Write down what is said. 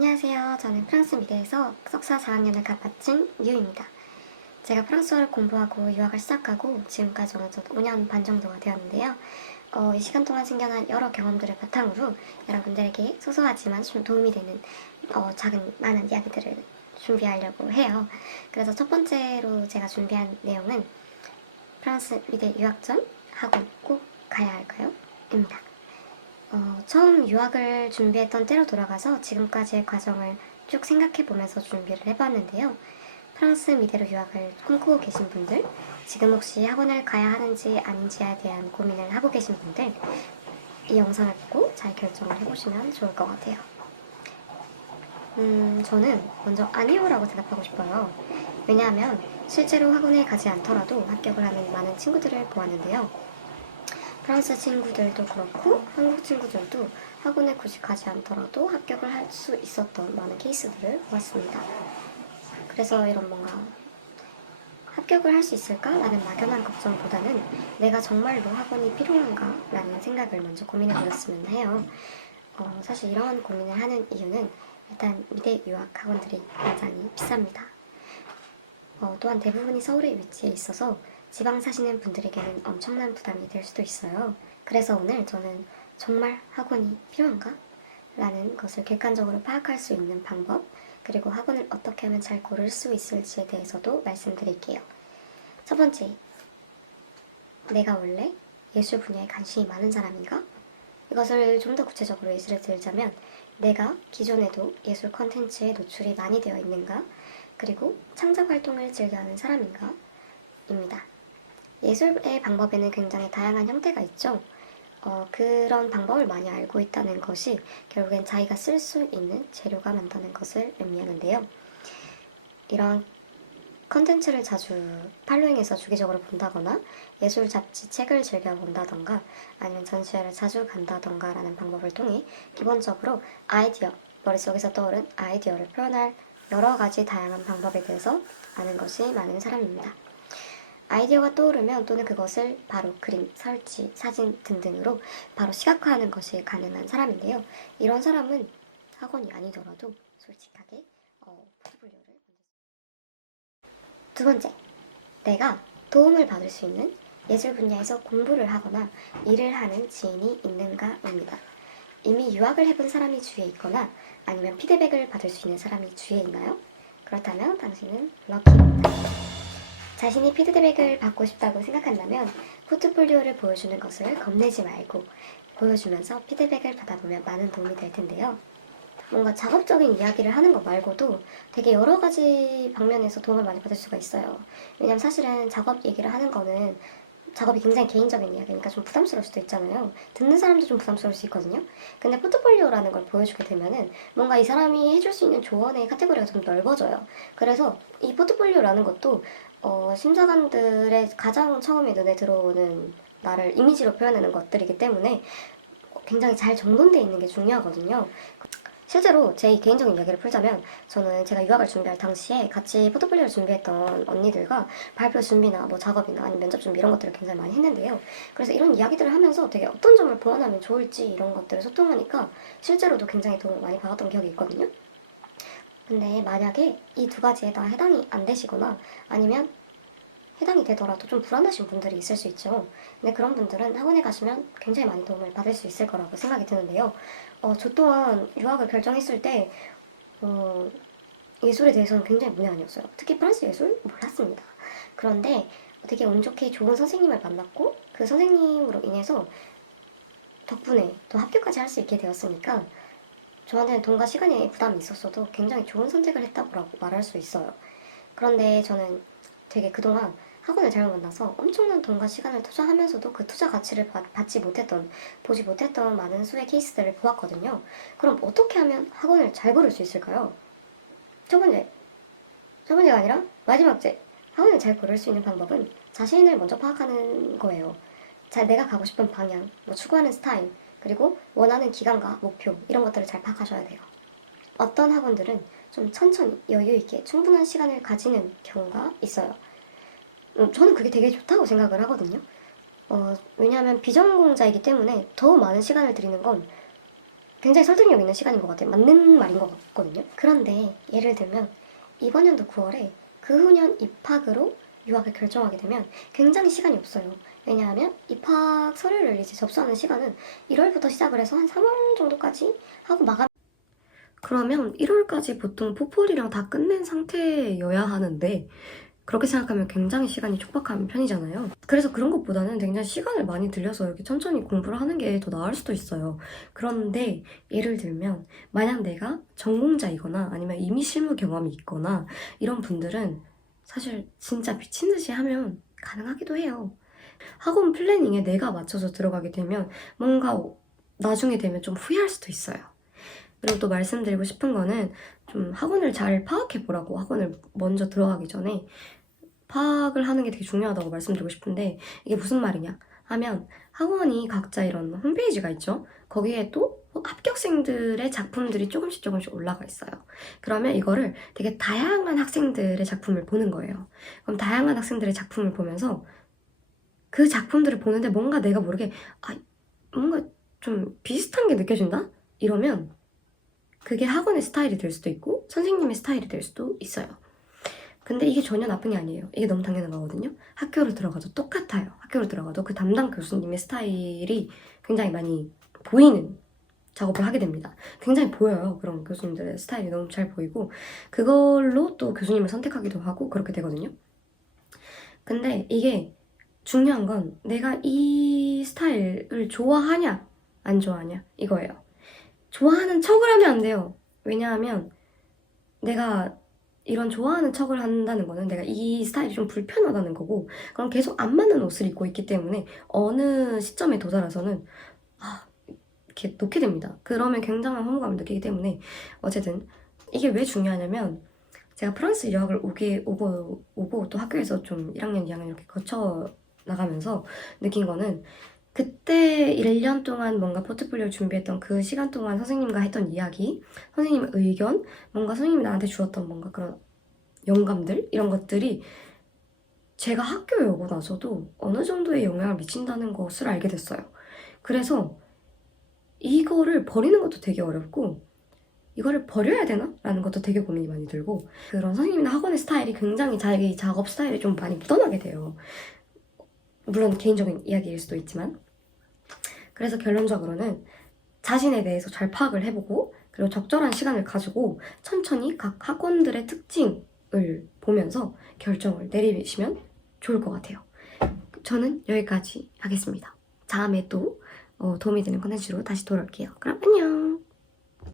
안녕하세요. 저는 프랑스 미대에서 석사 4학년을 마친 뮤입니다. 제가 프랑스어를 공부하고 유학을 시작하고 지금까지 어느 정도 5년 반 정도가 되었는데요. 이 시간 동안 생겨난 여러 경험들을 바탕으로 여러분들에게 소소하지만 좀 도움이 되는 작은 많은 이야기들을 준비하려고 해요. 그래서 첫 번째로 제가 준비한 내용은 프랑스 미대 유학 전 학원 꼭 가야 할까요? 입니다. 처음 유학을 준비했던 때로 돌아가서 지금까지의 과정을 쭉 생각해보면서 준비를 해봤는데요. 프랑스 미대로 유학을 꿈꾸고 계신 분들, 지금 혹시 학원을 가야 하는지 아닌지에 대한 고민을 하고 계신 분들, 이 영상을 보고 잘 결정을 해보시면 좋을 것 같아요. 저는 먼저 아니요라고 대답하고 싶어요. 왜냐하면 실제로 학원에 가지 않더라도 합격을 하는 많은 친구들을 보았는데요. 프랑스 친구들도 그렇고 한국 친구들도 학원에 굳이 가지 않더라도 합격을 할 수 있었던 많은 케이스들을 보았습니다. 그래서 이런 뭔가 합격을 할 수 있을까라는 막연한 걱정보다는 내가 정말로 학원이 필요한가라는 생각을 먼저 고민해 보셨으면 해요. 사실 이런 고민을 하는 이유는 일단 미대 유학 학원들이 굉장히 비쌉니다. 또한 대부분이 서울에 위치해 있어서 지방 사시는 분들에게는 엄청난 부담이 될 수도 있어요. 그래서 오늘 저는 정말 학원이 필요한가? 라는 것을 객관적으로 파악할 수 있는 방법, 그리고 학원을 어떻게 하면 잘 고를 수 있을지에 대해서도 말씀드릴게요. 첫 번째, 내가 원래 예술 분야에 관심이 많은 사람인가? 이것을 좀 더 구체적으로 예시를 들자면 내가 기존에도 예술 컨텐츠에 노출이 많이 되어 있는가? 그리고 창작 활동을 즐겨하는 사람인가? 입니다. 예술의 방법에는 굉장히 다양한 형태가 있죠. 그런 방법을 많이 알고 있다는 것이 결국엔 자기가 쓸 수 있는 재료가 많다는 것을 의미하는데요. 이런 컨텐츠를 자주 팔로잉해서 주기적으로 본다거나 예술 잡지 책을 즐겨 본다던가 아니면 전시회를 자주 간다던가 라는 방법을 통해 기본적으로 아이디어, 머릿속에서 떠오른 아이디어를 표현할 여러 가지 다양한 방법에 대해서 아는 것이 많은 사람입니다. 아이디어가 떠오르면 또는 그것을 바로 그림, 설치, 사진 등등으로 바로 시각화하는 것이 가능한 사람인데요. 이런 사람은 학원이 아니더라도 솔직하게 포트폴리오를 두 번째, 내가 도움을 받을 수 있는 예술 분야에서 공부를 하거나 일을 하는 지인이 있는가입니다. 이미 유학을 해본 사람이 주위에 있거나 아니면 피드백을 받을 수 있는 사람이 주위에 있나요? 그렇다면 당신은 럭키입니다. 자신이 피드백을 받고 싶다고 생각한다면 포트폴리오를 보여주는 것을 겁내지 말고 보여주면서 피드백을 받아보면 많은 도움이 될 텐데요. 뭔가 작업적인 이야기를 하는 것 말고도 되게 여러 가지 방면에서 도움을 많이 받을 수가 있어요. 왜냐면 사실은 작업 얘기를 하는 거는 작업이 굉장히 개인적인 이야기니까 좀 부담스러울 수도 있잖아요. 듣는 사람도 좀 부담스러울 수 있거든요. 근데 포트폴리오라는 걸 보여주게 되면은 뭔가 이 사람이 해줄 수 있는 조언의 카테고리가 좀 넓어져요. 그래서 이 포트폴리오라는 것도 심사관들의 가장 처음에 눈에 들어오는 나를 이미지로 표현하는 것들이기 때문에 굉장히 잘 정돈되어 있는 게 중요하거든요. 실제로 제 개인적인 이야기를 풀자면 저는 제가 유학을 준비할 당시에 같이 포트폴리오를 준비했던 언니들과 발표 준비나 뭐 작업이나 아니면 면접 준비 이런 것들을 굉장히 많이 했는데요. 그래서 이런 이야기들을 하면서 되게 어떤 점을 보완하면 좋을지 이런 것들을 소통하니까 실제로도 굉장히 도움을 많이 받았던 기억이 있거든요. 근데 만약에 이 두 가지에 다 해당이 안 되시거나 아니면 해당이 되더라도 좀 불안하신 분들이 있을 수 있죠. 근데 그런 분들은 학원에 가시면 굉장히 많이 도움을 받을 수 있을 거라고 생각이 드는데요. 저 또한 유학을 결정했을 때 예술에 대해서는 굉장히 문외한이었어요. 특히 프랑스 예술 몰랐습니다. 그런데 되게 운 좋게 좋은 선생님을 만났고 그 선생님으로 인해서 덕분에 또 합격까지 할 수 있게 되었으니까 저한테는 돈과 시간에 부담이 있었어도 굉장히 좋은 선택을 했다고 말할 수 있어요. 그런데 저는 되게 그동안 학원을 잘못 만나서 엄청난 돈과 시간을 투자하면서도 그 투자 가치를 받지 못했던, 보지 못했던 많은 수의 케이스들을 보았거든요. 그럼 어떻게 하면 학원을 잘 고를 수 있을까요? 첫 번째가 아니라 마지막째. 학원을 잘 고를 수 있는 방법은 자신을 먼저 파악하는 거예요. 내가 가고 싶은 방향, 뭐 추구하는 스타일, 그리고 원하는 기간과 목표 이런 것들을 잘 파악하셔야 돼요. 어떤 학원들은 좀 천천히 여유있게 충분한 시간을 가지는 경우가 있어요. 저는 그게 되게 좋다고 생각을 하거든요. 왜냐하면 비전공자이기 때문에 더 많은 시간을 들이는 건 굉장히 설득력 있는 시간인 것 같아요. 맞는 말인 것 같거든요. 그런데 예를 들면 이번 연도 9월에 그 후년 입학으로 유학을 결정하게 되면 굉장히 시간이 없어요. 왜냐하면 입학 서류를 이제 접수하는 시간은 1월부터 시작을 해서 한 3월 정도까지 하고 마감. 그러면 1월까지 보통 포폴이랑 다 끝낸 상태여야 하는데 그렇게 생각하면 굉장히 시간이 촉박한 편이잖아요. 그래서 그런 것보다는 굉장히 시간을 많이 들여서 이렇게 천천히 공부를 하는 게 더 나을 수도 있어요. 그런데 예를 들면 만약 내가 전공자이거나 아니면 이미 실무 경험이 있거나 이런 분들은 사실 진짜 미친 듯이 하면 가능하기도 해요. 학원 플래닝에 내가 맞춰서 들어가게 되면 뭔가 나중에 되면 좀 후회할 수도 있어요. 그리고 또 말씀드리고 싶은 거는 좀 학원을 잘 파악해 보라고, 학원을 먼저 들어가기 전에 파악을 하는 게 되게 중요하다고 말씀드리고 싶은데, 이게 무슨 말이냐 하면 학원이 각자 이런 홈페이지가 있죠. 거기에 또 합격생들의 작품들이 조금씩 올라가 있어요. 그러면 이거를 되게 다양한 학생들의 작품을 보는 거예요. 그럼 다양한 학생들의 작품을 보면서 그 작품들을 보는데 뭔가 내가 모르게 뭔가 좀 비슷한 게 느껴진다? 이러면 그게 학원의 스타일이 될 수도 있고 선생님의 스타일이 될 수도 있어요. 근데 이게 전혀 나쁜 게 아니에요. 이게 너무 당연한 거거든요. 학교를 들어가도 똑같아요. 학교를 들어가도 그 담당 교수님의 스타일이 굉장히 많이 보이는 작업을 하게 됩니다. 굉장히 보여요. 그런 교수님들의 스타일이 너무 잘 보이고 그걸로 또 교수님을 선택하기도 하고 그렇게 되거든요. 근데 이게 중요한 건 내가 이 스타일을 좋아하냐 안 좋아하냐 이거예요. 좋아하는 척을 하면 안 돼요. 왜냐하면 내가 이런 좋아하는 척을 한다는 거는 내가 이 스타일이 좀 불편하다는 거고, 그럼 계속 안 맞는 옷을 입고 있기 때문에 어느 시점에 도달해서는 이렇게 놓게 됩니다. 그러면 굉장한 허무감을 느끼기 때문에 어쨌든 이게 왜 중요하냐면 제가 프랑스 유학을 오고 또 학교에서 좀 1학년, 2학년 이렇게 거쳐 나가면서 느낀 거는 그때 1년 동안 뭔가 포트폴리오를 준비했던 그 시간 동안 선생님과 했던 이야기, 선생님의 의견, 뭔가 선생님이 나한테 주었던 뭔가 그런 영감들? 이런 것들이 제가 학교에 오고 나서도 어느 정도의 영향을 미친다는 것을 알게 됐어요. 그래서 이거를 버리는 것도 되게 어렵고 이거를 버려야 되나? 라는 것도 되게 고민이 많이 들고 그런 선생님이나 학원의 스타일이 굉장히 자기 작업 스타일이 좀 많이 묻어나게 돼요. 물론 개인적인 이야기일 수도 있지만 그래서 결론적으로는 자신에 대해서 잘 파악을 해보고 그리고 적절한 시간을 가지고 천천히 각 학원들의 특징을 보면서 결정을 내리시면 좋을 것 같아요. 저는 여기까지 하겠습니다. 다음에 또 도움이 되는 컨텐츠로 다시 돌아올게요. 그럼 안녕!